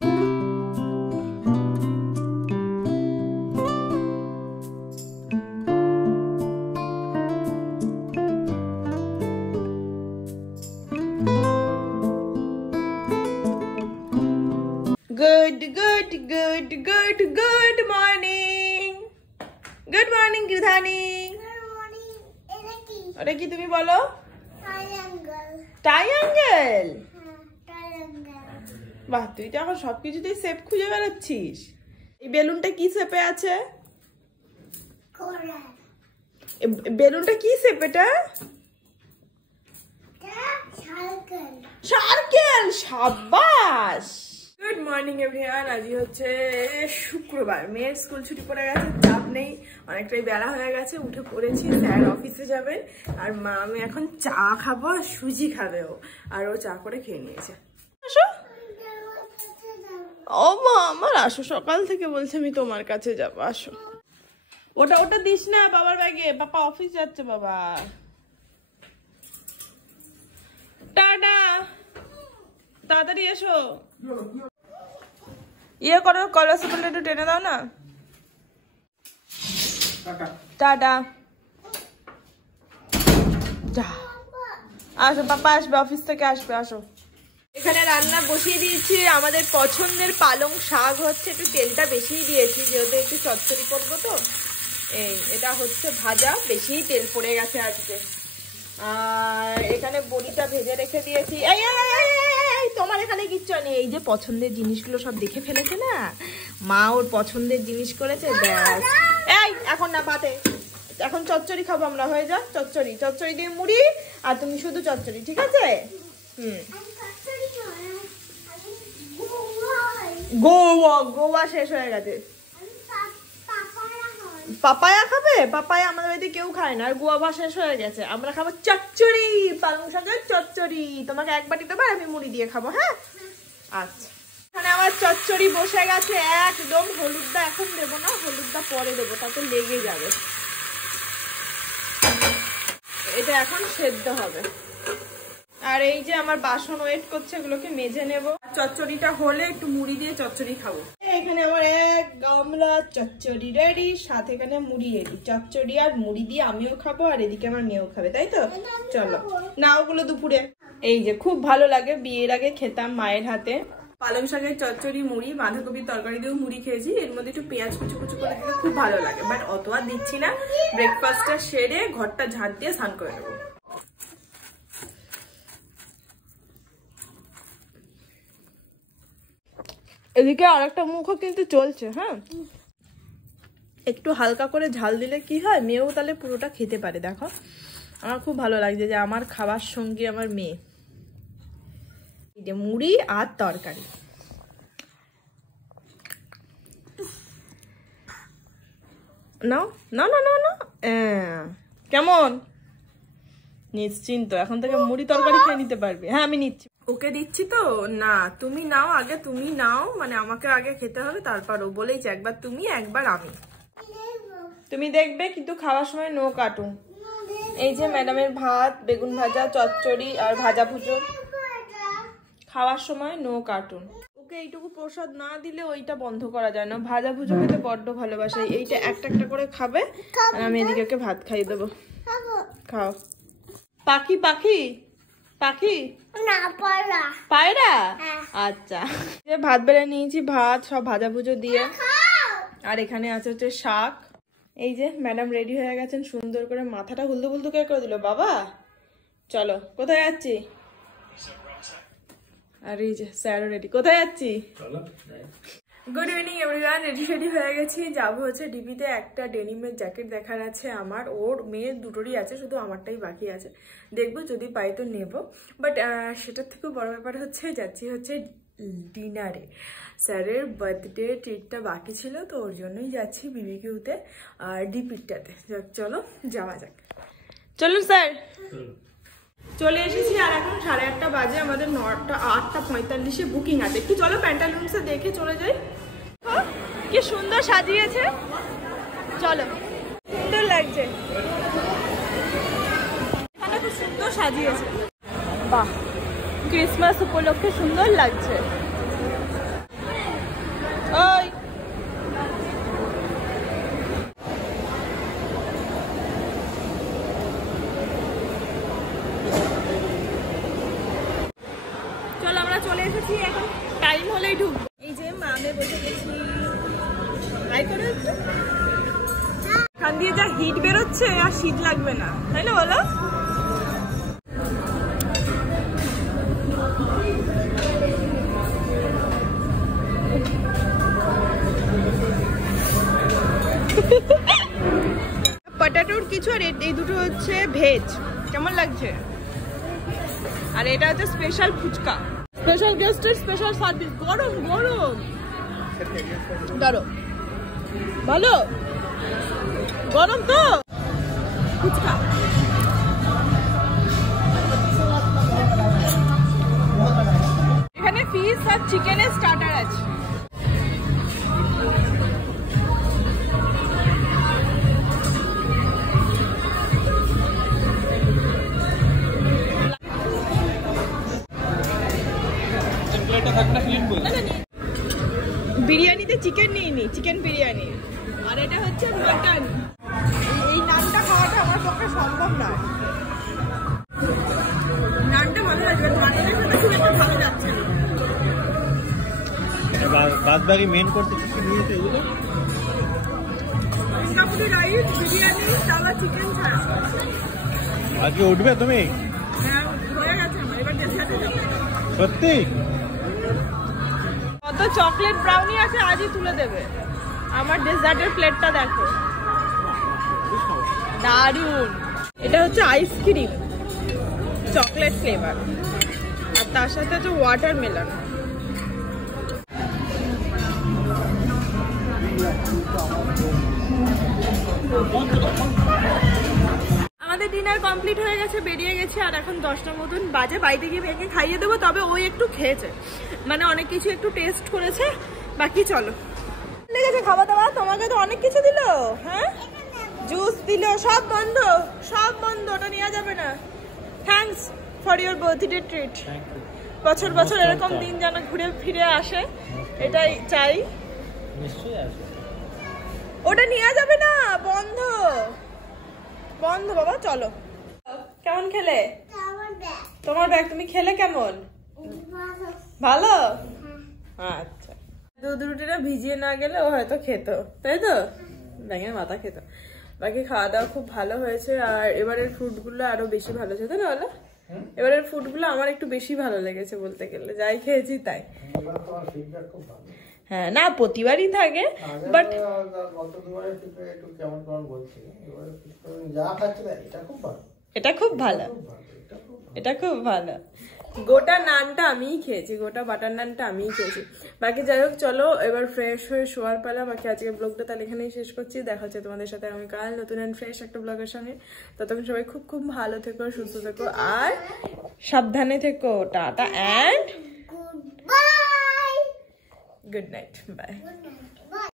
Good morning. Good morning, Gridhani. Good morning. ওটা কি তুমি বলো? Triangle. Triangle. Triangle. বাহ, তুই তো এখন সবকিছুতেই শেপ খুঁজে বেড়াচ্ছিস। এই বেলুনটা কি শেপে আছে? Coral. বেলুনটা কি শেপ এটা? Circle. সার্কেল। সাবাস। Good morning everyone. আজই হচ্ছে শুক্রবার। মেয়ের স্কুল ছুটি পড়ে গেছে, চাপ নেই, অনেকটাই বেলা হয়ে গেছে, উঠে পড়েছি। স্যার অফিসে যাবেন আর মা আমি এখন চা খাবো আর সুজি খাবে ও, আর ও চা করে খেয়ে নিয়েছে। আসো। ও মা আমার, আসো, সকাল থেকে বলছে আমি তোমার কাছে যাবো, আসো। ওটা ওটা দিস না বাবার ব্যাগে, বাবা অফিস যাচ্ছে বাবা। টাটা, তাড়াতাড়ি এসো। ইয়ে করো, কলার একটু টেনে দাও না। টাটা। যা, আসো, পাপা আসবে অফিস থেকে, আসবে, আসো। এখানে রান্না বসিয়ে দিয়েছি, আমাদের পছন্দের পালং শাক হচ্ছে, একটু তেলটা বেশিই দিয়েছি যেহেতু একটু চচ্চড়ি করবো তো। এই এটা হচ্ছে ভাজা, বেশিই তেল পড়ে গেছে আজকে। আর এখানে বড়িটা ভেজে রেখে দিয়েছি। এই তোমার এখানে কিচ্ছু নেই, এই যে পছন্দের জিনিসগুলো সব দেখে ফেলেছে না মা, ওর পছন্দের জিনিস করেছে, ব্যাস। এই এখন না পাতে, এখন চচ্চড়ি খাবো আমরা, হয়ে যা চচ্চড়ি, চচ্চড়ি দিয়ে মুড়ি, আর তুমি শুধু চচ্চড়ি, ঠিক আছে? গোয়া, গোয়া শেষ হয়ে গেছে। পাপায়া খাবে? পাপায়া আমাদের বাড়িতে কেউ খায় না, আর গোয়াভা শেষ হয়ে গেছে। আমরা খাবো চচ্চড়ি, পালং শাকের চচ্চড়ি। তোমাকে এক বাটি দেবো, আমি মুড়ি দিয়ে খাবো, হ্যাঁ? আচ্ছা, এখানে আমার চচ্চড়ি বসে গেছে একদম। হলুদটা এখন দেবো না, হলুদটা পরে দেবো, তাতে লেগে যাবে। এটা এখন সেদ্ধ হবে। আর এই যে আমার বাসন ওয়েট করছে, এগুলোকে মেজে নেব। চচ্চড়িটা হলে একটু মুড়ি দিয়ে চচ্চড়ি খাবো। এখানে আমার এক গামলা চচ্চড়ি রেডি, সাথে এখানে মুড়ি রেডি। চচ্চড়ি আর মুড়ি দিয়ে আমিও খাবো, আর এদিকে আমার মেয়েও খাবে, তাই তো? চলো না, ওগুলো দুপুরে। এই যে খুব ভালো লাগে, বিয়ের আগে খেতাম মায়ের হাতে। পালং শাকের চচ্চড়ি, মুড়ি, বাঁধাকপির তরকারি দিয়েও মুড়ি খেয়েছি। এর মধ্যে একটু পেঁয়াজ কুচু কুচু করে দিলে খুব ভালো লাগে, বাট অত আর দিচ্ছি না। ব্রেকফাস্টটা সেরে ঘরটা ঝাড় দিয়ে স্নান করে নেবো। এদিকে আরেকটা মুখও কিন্তু চলছে, হ্যাঁ। একটু হালকা করে ঝাল দিলে কি হয়, মেয়েও তাহলে পুরোটা খেতে পারে। দেখো আমার খুব ভালো লাগছে যে আমার খাবার সঙ্গে আমার মেয়ে। এই যে মুড়ি আর তরকারি। নাও না না না না, কেমন? নিশ্চিন্ত, এখন থেকে মুড়ি তরকারি খেয়ে নিতে পারবে। হ্যাঁ আমি নিচ্ছি, ওকে দিচ্ছি তো। না তুমি নাও আগে, তুমি নাও, মানে আমাকে আগে খেতে হবে, তারপর ও বলেইছে একবার তুমি একবার আমি। তুমি দেখবে, কিন্তু খাওয়ার সময় নো কার্টুন। এই যে ম্যাডামের ভাত, বেগুন ভাজা, চচ্চড়ি আর ভাজা ভুজো। খাওয়ার সময় নো কার্টুন। ওকে এইটুকু প্রসাদ না দিলে ওইটা বন্ধ করা যায় না। ভাজা ভুজো খেতে বড্ড ভালোবাসে, এইটা একটা একটা করে খাবে, আর আমি এদিকে ওকে ভাত খাইয়ে দেবো। খাও। পাখি পাখি পাখি না, পায়রা। পায়রা? আচ্ছা, যে ভাত বেড়ে নিয়েছি, ভাত সব ভাজা ভুজো দিয়ে, আর এখানে আছে হচ্ছে শাক। এই যে ম্যাডাম রেডি হয়ে গেছেন সুন্দর করে, মাথাটা হুলদু বুলদু কে করে দিল বাবা। চলো, কোথায় যাচ্ছি? আর এই যে স্যারও রেডি। কোথায় যাচ্ছি? Good evening everyone. Ready shady হয়ে গেছি, যাবো হচ্ছে ডিপিতে। একটা ডেনিমের জ্যাকেট দেখার আছে আমার, ওর মেয়ের দুটোরই আছে, শুধু আমারটাই বাকি আছে। দেখবো যদি পাই তো নেবো, বাট সেটার থেকেও বড় ব্যাপার হচ্ছে যাচ্ছি হচ্ছে ডিনারে। স্যারের বার্থডে ট্রিটটা বাকি ছিল, তো ওর জন্যই যাচ্ছি বিবিকিউতে আর ডিপিটাতে। চলো যাওয়া যাক। চলুন স্যার। চলে এসেছি, আর এখন 8:30 বাজে, আমাদের 8:45-এ বুকিং আছে। একটু চলো প্যান্টালুন্সে দেখে চলে যাই। কি সুন্দর সাজিয়েছে, চলো। সুন্দর লাগছে, এখানে খুব সুন্দর সাজিয়েছে। বাহ, ক্রিসমাস উপলক্ষে সুন্দর লাগছে। ভেতরেই ঢুকবো। এই যে মামে বসে গেছি, ট্রাই করে একটু। এখান দিয়ে যা হিট বেরোচ্ছে আর শীত লাগবে না, তাই না বলো? পটেটোর কিছু আর এই দুটো হচ্ছে ভেজ। কেমন লাগছে? আর এটা হচ্ছে স্পেশাল ফুচকা, স্পেশাল গেস্টের স্পেশাল সার্ভিস। গরম গরম ধরো, ভালো গরম তো ফুচকা। এখানে ফিশ আর চিকেনের স্টার্টার আছে। বিরিয়ানিতে চিকেন নিইনি, চিকেন বিরিয়ানি। আর এটা হচ্ছে মাটন। এই নানটা খাওয়াটা আমার পক্ষে সম্ভব নয়। নানটা ভালো লাগবে, মাটনের সাথে খুব একটা ভালো যাচ্ছে না। বাদ বাকি মেন করতে কি নিয়েছে এগুলো? সিঙ্গাপুরি রাইস, বিরিয়ানি, তাওয়া চিকেন ছাড়া। আজকে উঠবে তুমি? হ্যাঁ হয়ে গেছে আমার, এবার ডেজার্টে যাবো। সত্যি? কত চকলেট ব্রাউনি আছে, আজই তুলে দেবে। আমার ডেজার্টের প্লেটটা দেখো, দারুন। এটা হচ্ছে আইসক্রিম, চকলেট ফ্লেভার, আর তার সাথে হচ্ছে ওয়াটারমেলন। আমাদের ডিনার কমপ্লিট হয়ে গেছে, বেরিয়ে গেছি। আর এখন 10টার মতন বাজে। বাড়িতে গিয়ে মেয়েকে খাইয়ে দেবো। তবে ওই একটু খেয়েছে, মানে অনেক কিছু একটু টেস্ট করেছে। বাকি চলো, লেগেছে খাওয়া দাওয়া। তোমাকে তো অনেক কিছু দিল, হ্যাঁ জুস দিল, সব বন্ধ, সব বন্ধ, ওটা নেওয়া যাবে না। Thanks for your birthday treat. বছর বছর এরকম দিন যেন ঘুরে ফিরে আসে, এটাই চাই। নিশ্চয়ই আসবে। ওটা নেওয়া যাবে না, বন্ধ বন্ধ। বাবা চলো। কেমন খেলে? তোমার ব্যাগ তুমি খেলে কেমন? ভালো। আচ্ছা, দুধ রুটিটা ভিজিয়ে না গেলে ও হয়তো খেত, তাই তো? ব্যাঙের মাথা খেত। বাকি খাওয়া দাওয়া খুব ভালো হয়েছে। আর এবারের ফুডগুলো আরো বেশি ভালো হয়েছে, তাই না বলো? এবারের ফুডগুলো আমার একটু বেশি ভালো লেগেছে বলতে গেলে, যাই খেয়েছি তাই। হ্যাঁ না, প্রতিবারই থাকে, বাট এটা খুব ভালো, এটা খুব ভালো। গোটা নানটা আমিই খেয়েছি, গোটা বাটার নানটা আমিই খেয়েছি। বাকি যাই হোক, চলো এবার ফ্রেশ হয়ে শোয়ার পালা। বাকি আজকে ব্লগটা তাহলে এখানেই শেষ করছি। দেখা হচ্ছে তোমাদের সাথে আমি কাল নতুন অ্যান্ড ফ্রেশ একটা ব্লগের সঙ্গে। ততক্ষণ সবাই খুব খুব ভালো থেকো, সুস্থ থেকো, আর সাবধানে থেকো। Tata and Goodbye. Good night, by.